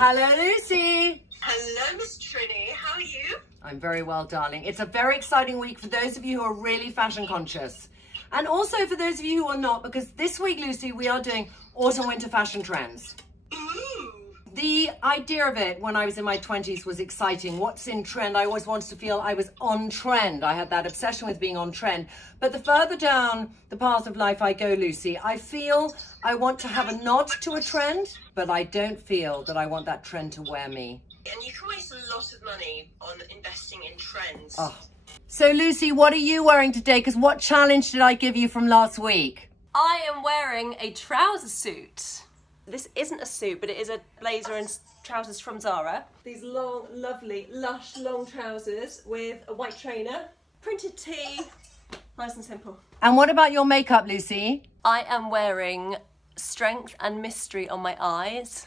Hello, Lucy. Hello, Miss Trinny. How are you? I'm very well, darling. It's a very exciting week for those of you who are really fashion conscious. And also for those of you who are not, because this week, Lucy, we are doing autumn-winter fashion trends. Ooh. The idea of it when I was in my 20s was exciting. What's in trend? I always wanted to feel I was on trend. I had that obsession with being on trend. But the further down the path of life I go, Lucy, I feel I want to have a nod to a trend, but I don't feel that I want that trend to wear me. And you can waste a lot of money on investing in trends. Oh. So, Lucy, what are you wearing today? Because what challenge did I give you from last week? I am wearing a trouser suit. This isn't a suit, but it is a blazer and trousers from Zara. These long, lovely, lush, long trousers with a white trainer, printed tee, nice and simple. And what about your makeup, Lucy? I am wearing strength and mystery on my eyes,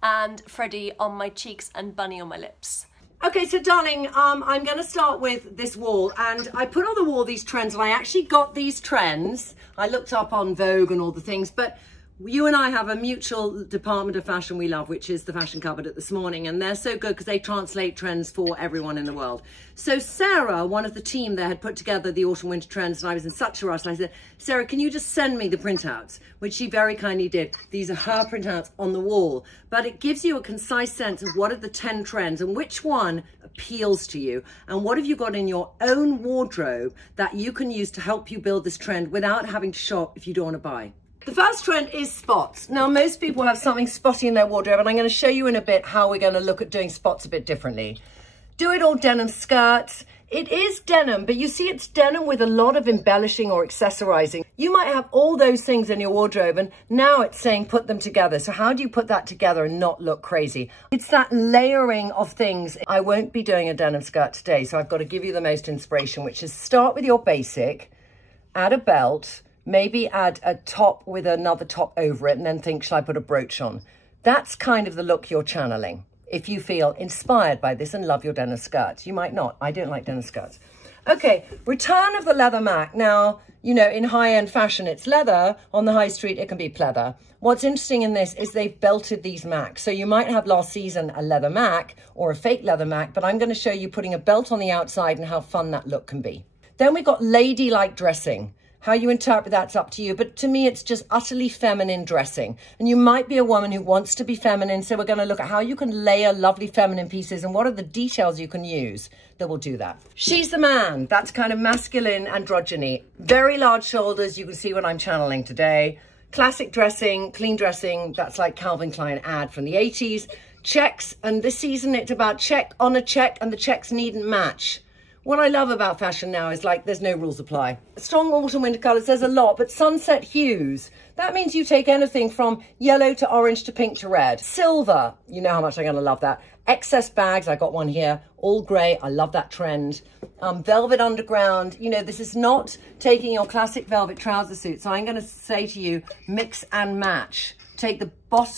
and Freddie on my cheeks and bunny on my lips. Okay, so darling, I'm going to start with this wall, and I put on the wall these trends, and I actually got these trends. I looked up on Vogue and all the things, but you and I have a mutual department of fashion we love, which is the Fashion Cupboard at This Morning, and they're so good because they translate trends for everyone in the world. So Sarah, one of the team there, had put together the autumn winter trends, and I was in such a rush. I said, Sarah, can you just send me the printouts? Which she very kindly did. These are her printouts on the wall, but it gives you a concise sense of what are the 10 trends and which one appeals to you, and what have you got in your own wardrobe that you can use to help you build this trend without having to shop if you don't want to buy. The first trend is spots. Now, most people have something spotty in their wardrobe, and I'm going to show you in a bit how we're going to look at doing spots a bit differently. Do it all denim skirts. It is denim, but you see it's denim with a lot of embellishing or accessorizing. You might have all those things in your wardrobe, and now it's saying put them together. So how do you put that together and not look crazy? It's that layering of things. I won't be doing a denim skirt today, so I've got to give you the most inspiration, which is start with your basic, add a belt, maybe add a top with another top over it, and then think, shall I put a brooch on? That's kind of the look you're channeling. If you feel inspired by this and love your denim skirts. You might not. I don't like denim skirts. Okay, return of the leather Mac. Now, you know, in high-end fashion, it's leather. On the high street, it can be pleather. What's interesting in this is they've belted these Macs. So you might have last season a leather Mac or a fake leather Mac, but I'm going to show you putting a belt on the outside and how fun that look can be. Then we've got ladylike dressing. How you interpret that's up to you, but to me it's just utterly feminine dressing. And you might be a woman who wants to be feminine, so we're going to look at how you can layer lovely feminine pieces and what are the details you can use that will do that. She's the man. That's kind of masculine androgyny. Very large shoulders. You can see what I'm channeling today. Classic dressing, clean dressing. That's like Calvin Klein ad from the 80s. Checks, and this season it's about check on a check, and the checks needn't match. What I love about fashion now is like there's no rules apply. Strong autumn winter colours, there's a lot, but sunset hues. That means you take anything from yellow to orange to pink to red. Silver, you know how much I'm going to love that. Excess bags, I got one here, all grey, I love that trend. Velvet underground, you know, this is not taking your classic velvet trouser suit. So I'm going to say to you, mix and match. Take the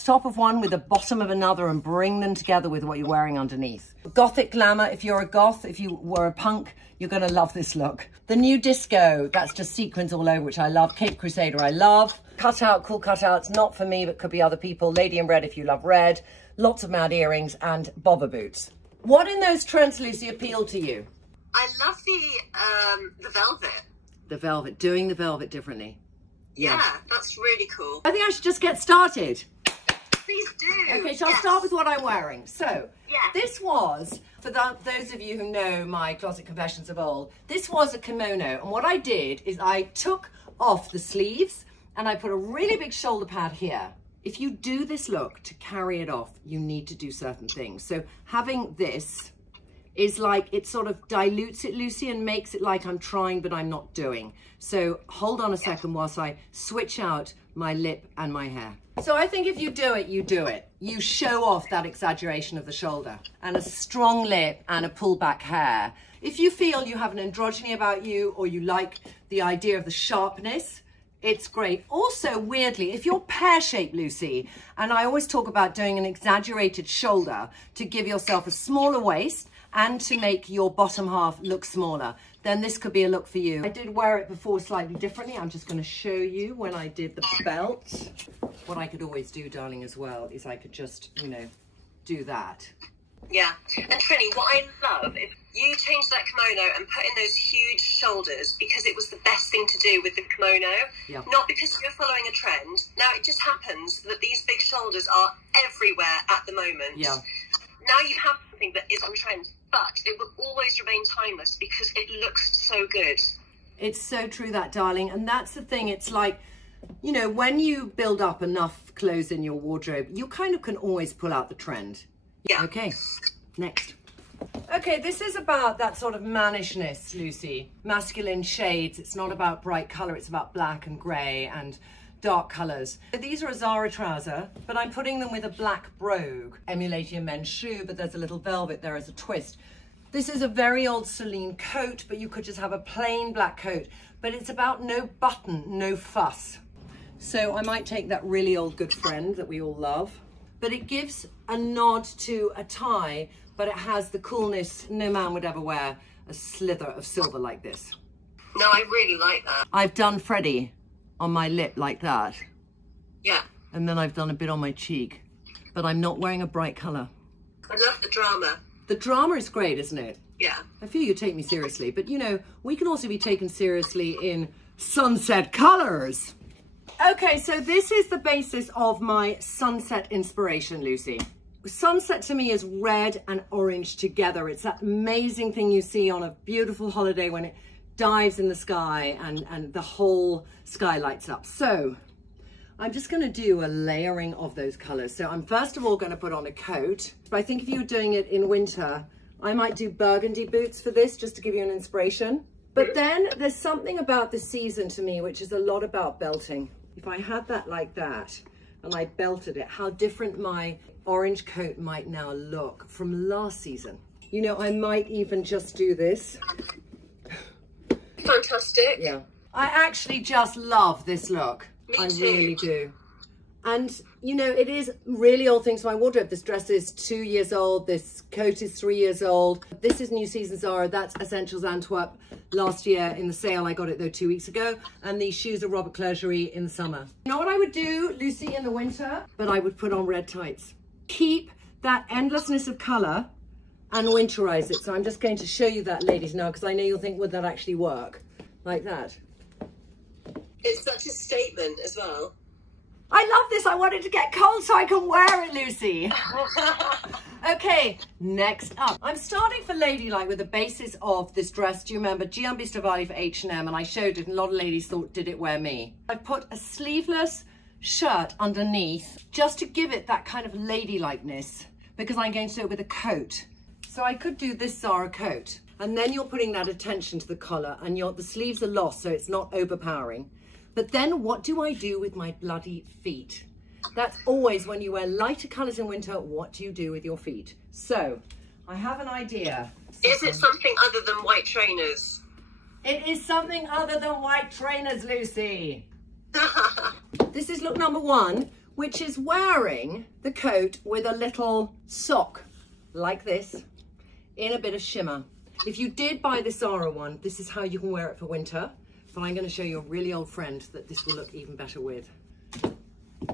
top of one with the bottom of another and bring them together with what you're wearing underneath. Gothic glamour, if you're a goth, if you were a punk, you're going to love this look. The new disco, that's just sequins all over, which I love. Cape Crusader, I love. Cutout, cool cutouts, not for me, but could be other people. Lady in red if you love red. Lots of mad earrings and bobber boots. What in those trends, Lucy, appeal to you? I love the velvet. The velvet, doing the velvet differently. Yeah, that's really cool. I think I should just get started. Please do. Okay, so I'll start with what I'm wearing. So, yeah. This was, for those of you who know my closet confessions of old, this was a kimono. And what I did is I took off the sleeves and I put a really big shoulder pad here. If you do this look to carry it off, you need to do certain things. So having this is like, it sort of dilutes it, Lucy, and makes it like I'm trying, but I'm not doing. So hold on a second whilst I switch out my lip and my hair. So I think if you do it, you do it. You show off that exaggeration of the shoulder and a strong lip and a pull back hair. If you feel you have an androgyny about you or you like the idea of the sharpness, it's great. Also, weirdly, if you're pear-shaped, Lucy, and I always talk about doing an exaggerated shoulder to give yourself a smaller waist and to make your bottom half look smaller, then this could be a look for you. I did wear it before slightly differently. I'm just going to show you when I did the belt. What I could always do, darling, as well, is I could just, you know, do that. Yeah. And Trinny, what I love is you changed that kimono and put in those huge shoulders because it was the best thing to do with the kimono. Yeah. Not because you're following a trend. Now, it just happens that these big shoulders are everywhere at the moment. Yeah. Now you have something that is on trend, but it will always remain timeless because it looks so good. It's so true, that, darling. And that's the thing. It's like, you know, when you build up enough clothes in your wardrobe, you kind of can always pull out the trend. Yeah. Okay, next. Okay, this is about that sort of mannishness, Lucy. Masculine shades. It's not about bright colour. It's about black and grey and dark colours. These are a Zara trouser, but I'm putting them with a black brogue, emulating a men's shoe, but there's a little velvet there as a twist. This is a very old Celine coat, but you could just have a plain black coat. But it's about no button, no fuss. So I might take that really old good friend that we all love, but it gives a nod to a tie, but it has the coolness no man would ever wear a slither of silver like this. No, I really like that. I've done Freddie on my lip like that. Yeah. And then I've done a bit on my cheek, but I'm not wearing a bright colour. I love the drama. The drama is great, isn't it? Yeah. I feel you take me seriously, but you know, we can also be taken seriously in sunset colours. Okay, so this is the basis of my sunset inspiration, Lucy. Sunset to me is red and orange together. It's that amazing thing you see on a beautiful holiday when it dives in the sky and the whole sky lights up. So I'm just going to do a layering of those colours. So I'm first of all going to put on a coat. But I think if you were doing it in winter, I might do burgundy boots for this, just to give you an inspiration. But then there's something about the season to me, which is a lot about belting. If I had that like that and I belted it, how different my orange coat might now look from last season. You know, I might even just do this. Fantastic. Yeah. I actually just love this look. Me I too. really do. And, you know, it is really old things to my wardrobe. This dress is 2 years old. This coat is 3 years old. This is New Season Zara. That's Essentials Antwerp. Last year in the sale, I got it though 2 weeks ago. And these shoes are Robert Clergerie in the summer. You know what I would do, Lucy, in the winter? But I would put on red tights. Keep that endlessness of colour and winterize it. So I'm just going to show you that, ladies, now, because I know you'll think, would that actually work? Like that. It's such a statement as well. I love this. I want it to get cold so I can wear it, Lucy. Okay, next up. I'm starting for Ladylike with the basis of this dress. Do you remember Giambi Stivali for H&M? And I showed it and a lot of ladies thought, did it wear me? I put a sleeveless shirt underneath just to give it that kind of ladylikeness because I'm going to do it with a coat. So I could do this Zara coat and then you're putting that attention to the collar and the sleeves are lost so it's not overpowering. But then what do I do with my bloody feet? That's always when you wear lighter colours in winter, what do you do with your feet? So I have an idea. Is it something other than white trainers? It is something other than white trainers, Lucy. This is look number one, which is wearing the coat with a little sock like this in a bit of shimmer. If you did buy the Zara one, this is how you can wear it for winter. But I'm going to show you a really old friend that this will look even better with.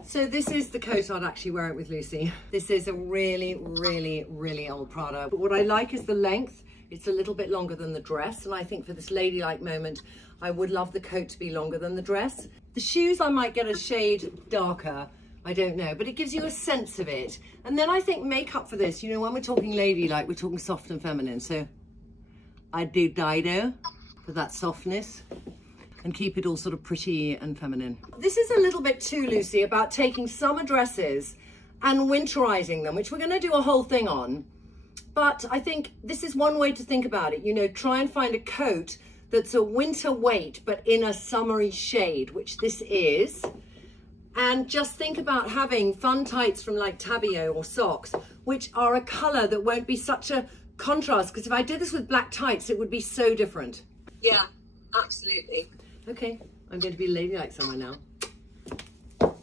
So this is the coat I'd actually wear it with, Lucy. This is a really, really, really old Prada. But what I like is the length. It's a little bit longer than the dress. And I think for this ladylike moment, I would love the coat to be longer than the dress. The shoes, I might get a shade darker. I don't know, but it gives you a sense of it. And then I think makeup for this, you know, when we're talking ladylike, we're talking soft and feminine. So I do Dido for that softness and keep it all sort of pretty and feminine. This is a little bit too, Lucy, about taking summer dresses and winterizing them, which we're going to do a whole thing on. But I think this is one way to think about it. You know, try and find a coat that's a winter weight, but in a summery shade, which this is. And just think about having fun tights from like Tabio or socks, which are a color that won't be such a contrast. Because if I did this with black tights, it would be so different. Yeah, absolutely. Okay, I'm going to be ladylike somewhere now.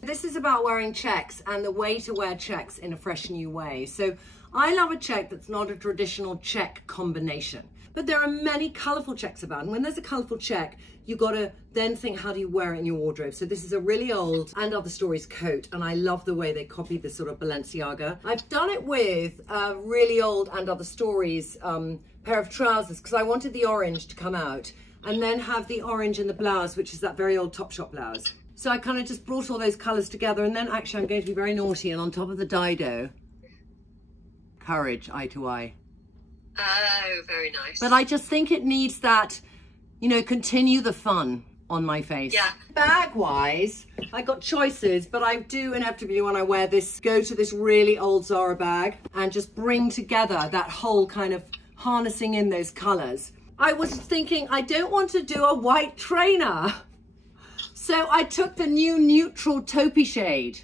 This is about wearing checks and the way to wear checks in a fresh new way. So I love a check that's not a traditional check combination, but there are many colourful checks about. And when there's a colourful check, you got to then think, how do you wear it in your wardrobe? So this is a really old And Other Stories coat, and I love the way they copied this sort of Balenciaga. I've done it with a really old And Other Stories pair of trousers because I wanted the orange to come out and then have the orange in the blouse, which is that very old Topshop blouse. So I kind of just brought all those colours together, and then actually I'm going to be very naughty, and on top of the Dido, Courage, eye to eye. Oh, very nice. But I just think it needs that, you know, continue the fun on my face. Yeah. Bag-wise, I got choices, but I do inevitably, when I wear this, go to this really old Zara bag and just bring together that whole kind of harnessing in those colours. I was thinking, I don't want to do a white trainer. So I took the new neutral taupey shade,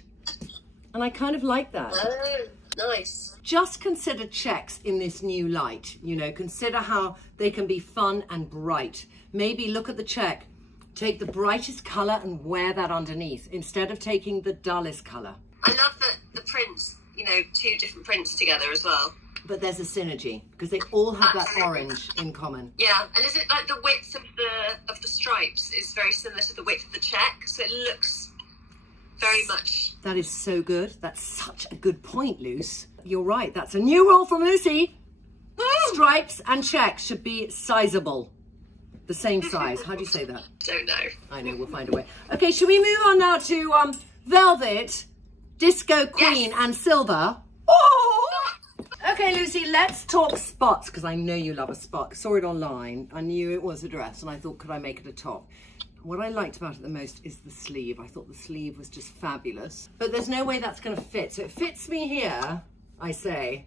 and I kind of like that. Oh, nice. Just consider checks in this new light, you know, consider how they can be fun and bright. Maybe look at the check, take the brightest colour and wear that underneath instead of taking the dullest colour. I love that the prints, you know, two different prints together as well. But there's a synergy because they all have that orange in common. Yeah, and is it like the width of the stripes is very similar to the width of the check, so it looks very much... That is so good. That's such a good point, Luce. You're right. That's a new rule from Lucy. Woo! Stripes and checks should be sizable. The same size. How do you say that? Don't know. I know, we'll find a way. Okay, should we move on now to Velvet, Disco Queen, and Silver? Oh! Okay, Lucy, let's talk spots, because I know you love a spot. Saw it online. I knew it was a dress, and I thought, could I make it a top? What I liked about it the most is the sleeve. I thought the sleeve was just fabulous. But there's no way that's going to fit. So it fits me here, I say,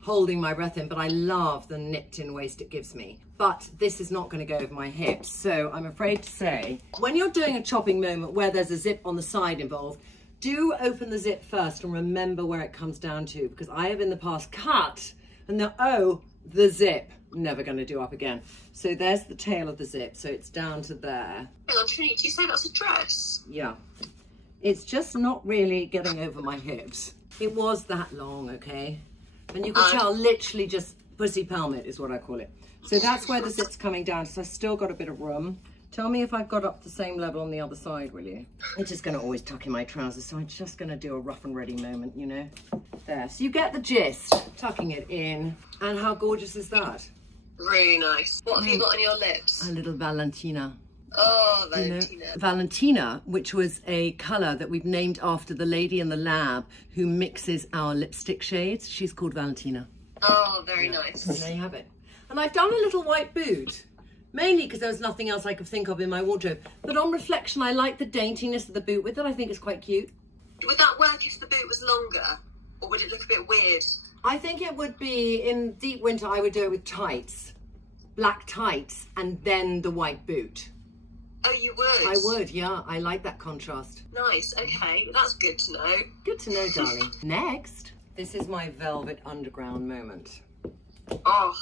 holding my breath in, but I love the nipped-in waist it gives me. But this is not going to go over my hips. So I'm afraid to say, when you're doing a chopping moment where there's a zip on the side involved, do open the zip first and remember where it comes down to, because I have in the past cut and now, oh, the zip, never going to do up again. So there's the tail of the zip, so it's down to there. Hang on, Trinny, do you say that's a dress? Yeah. It's just not really getting over my hips. It was that long, okay? And you can tell literally just pussy pelmet is what I call it. So that's where the zip's coming down, so I've still got a bit of room. Tell me if I've got up the same level on the other side, will you? I'm just going to always tuck in my trousers, so I'm just going to do a rough and ready moment, you know? There. So you get the gist, tucking it in. And how gorgeous is that? Really nice. What have you got on your lips? A little Valentina. Oh, Valentina. You know, Valentina, which was a colour that we've named after the lady in the lab who mixes our lipstick shades. She's called Valentina. Oh, very nice. And there you have it. And I've done a little white boot. Mainly because there was nothing else I could think of in my wardrobe. But on reflection, I like the daintiness of the boot with it. I think it's quite cute. Would that work if the boot was longer? Or would it look a bit weird? I think it would be, in deep winter, I would do it with tights. Black tights and then the white boot. Oh, you would? I would, yeah. I like that contrast. Nice, okay. That's good to know. Good to know, darling. Next, this is my Velvet Underground moment. Oh.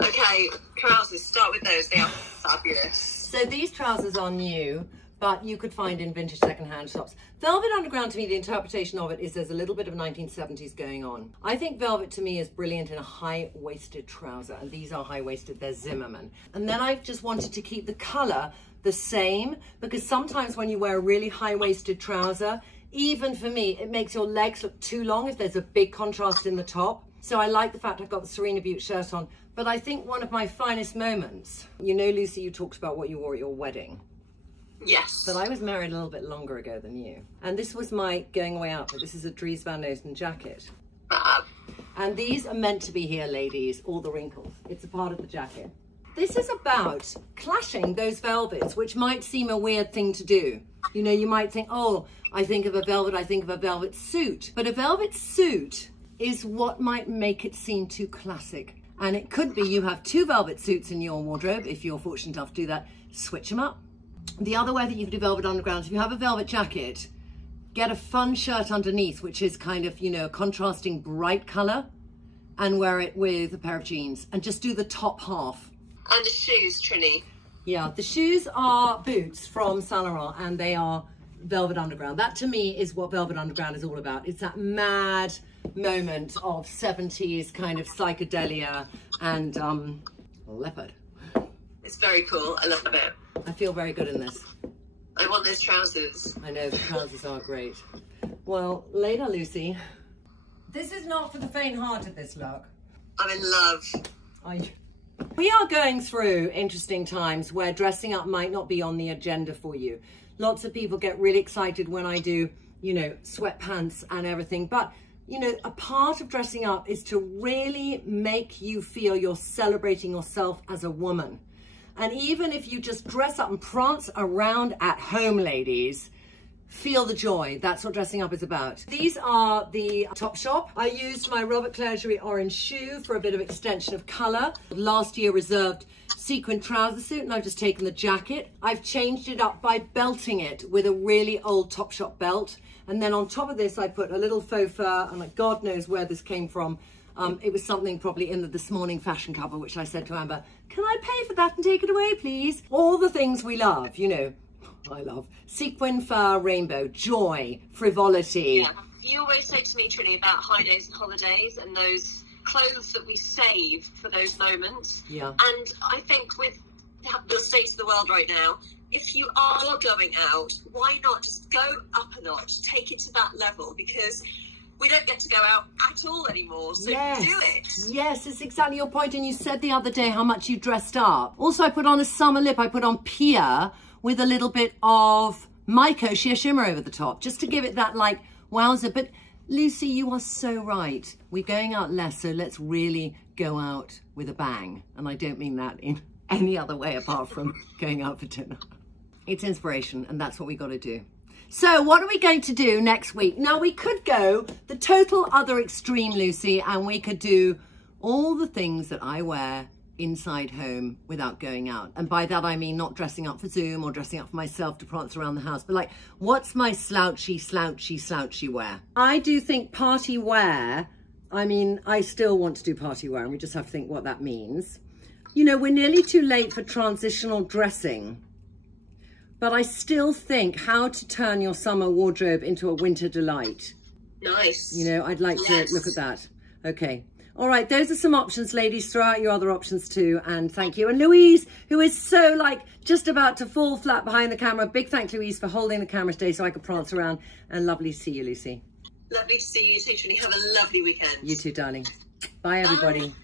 Okay, trousers, start with those. They are fabulous. So these trousers are new, but you could find in vintage secondhand shops. Velvet Underground, to me, the interpretation of it is there's a little bit of 1970s going on. I think velvet, to me, is brilliant in a high-waisted trouser, and these are high-waisted, they're Zimmermann. And then I've just wanted to keep the colour the same, because sometimes when you wear a really high-waisted trouser, even for me, it makes your legs look too long if there's a big contrast in the top. So I like the fact I've got the Serena Butte shirt on. But I think one of my finest moments, you know, Lucy, you talked about what you wore at your wedding. Yes. But I was married a little bit longer ago than you. And this was my going away outfit. This is a Dries Van Noten jacket. And these are meant to be here, ladies, all the wrinkles. It's a part of the jacket. This is about clashing those velvets, which might seem a weird thing to do. You know, you might think, oh, I think of a velvet, I think of a velvet suit. But a velvet suit is what might make it seem too classic. And it could be you have two velvet suits in your wardrobe, if you're fortunate enough to do that, switch them up. The other way that you can do Velvet Underground, if you have a velvet jacket, get a fun shirt underneath, which is kind of, you know, a contrasting bright colour, and wear it with a pair of jeans, and just do the top half. And the shoes, Trinny. Yeah, the shoes are boots from Saint Laurent, and they are Velvet Underground. That to me is what Velvet Underground is all about. It's that mad moment of 70s kind of psychedelia and leopard. It's very cool. I love it. I feel very good in this. I want those trousers. I know, the trousers are great. Well, later, Lucy. This is not for the faint-hearted, this look. I'm in love. We are going through interesting times where dressing up might not be on the agenda for you. Lots of people get really excited when I do, you know, sweatpants and everything. But, you know, a part of dressing up is to really make you feel you're celebrating yourself as a woman. And even if you just dress up and prance around at home, ladies, feel the joy. That's what dressing up is about. These are the Topshop. I used my Robert Clergerie orange shoe for a bit of extension of colour. Last year reserved sequin trouser suit, and I've just taken the jacket. I've changed it up by belting it with a really old Topshop belt. And then on top of this, I put a little faux fur, and God knows where this came from. It was something probably in the This Morning fashion cover, which I said to Amber, can I pay for that and take it away, please? All the things we love, you know. I love sequin, fur, rainbow, joy, frivolity. Yeah. You always say to me, Trinny, about high days and holidays and those clothes that we save for those moments. Yeah. And I think with the state of the world right now, if you are going out, why not just go up a notch, take it to that level? Because we don't get to go out at all anymore, so yes. Do it. Yes, it's exactly your point. And you said the other day how much you dressed up. Also, I put on a summer lip. I put on Pia with a little bit of Myco sheer shimmer over the top, just to give it that like wowzer. But Lucy, you are so right. We're going out less, so let's really go out with a bang. And I don't mean that in any other way apart from going out for dinner. It's inspiration, and that's what we got to do. So what are we going to do next week? Now, we could go the total other extreme, Lucy, and we could do all the things that I wear inside home without going out. And by that I mean not dressing up for Zoom or dressing up for myself to prance around the house, but like, what's my slouchy wear? I do think party wear, I mean, I still want to do party wear, and we just have to think what that means. You know, we're nearly too late for transitional dressing, but I still think how to turn your summer wardrobe into a winter delight. Nice. You know, I'd like to look at that. Okay. All right, those are some options, ladies. Throw out your other options too, and thank you. And Louise, who is so like just about to fall flat behind the camera. Big thanks, Louise, for holding the camera today so I could prance around. And lovely to see you, Lucy. Lovely to see you too, Trinny. Have a lovely weekend. You too, darling. Bye, everybody. Bye.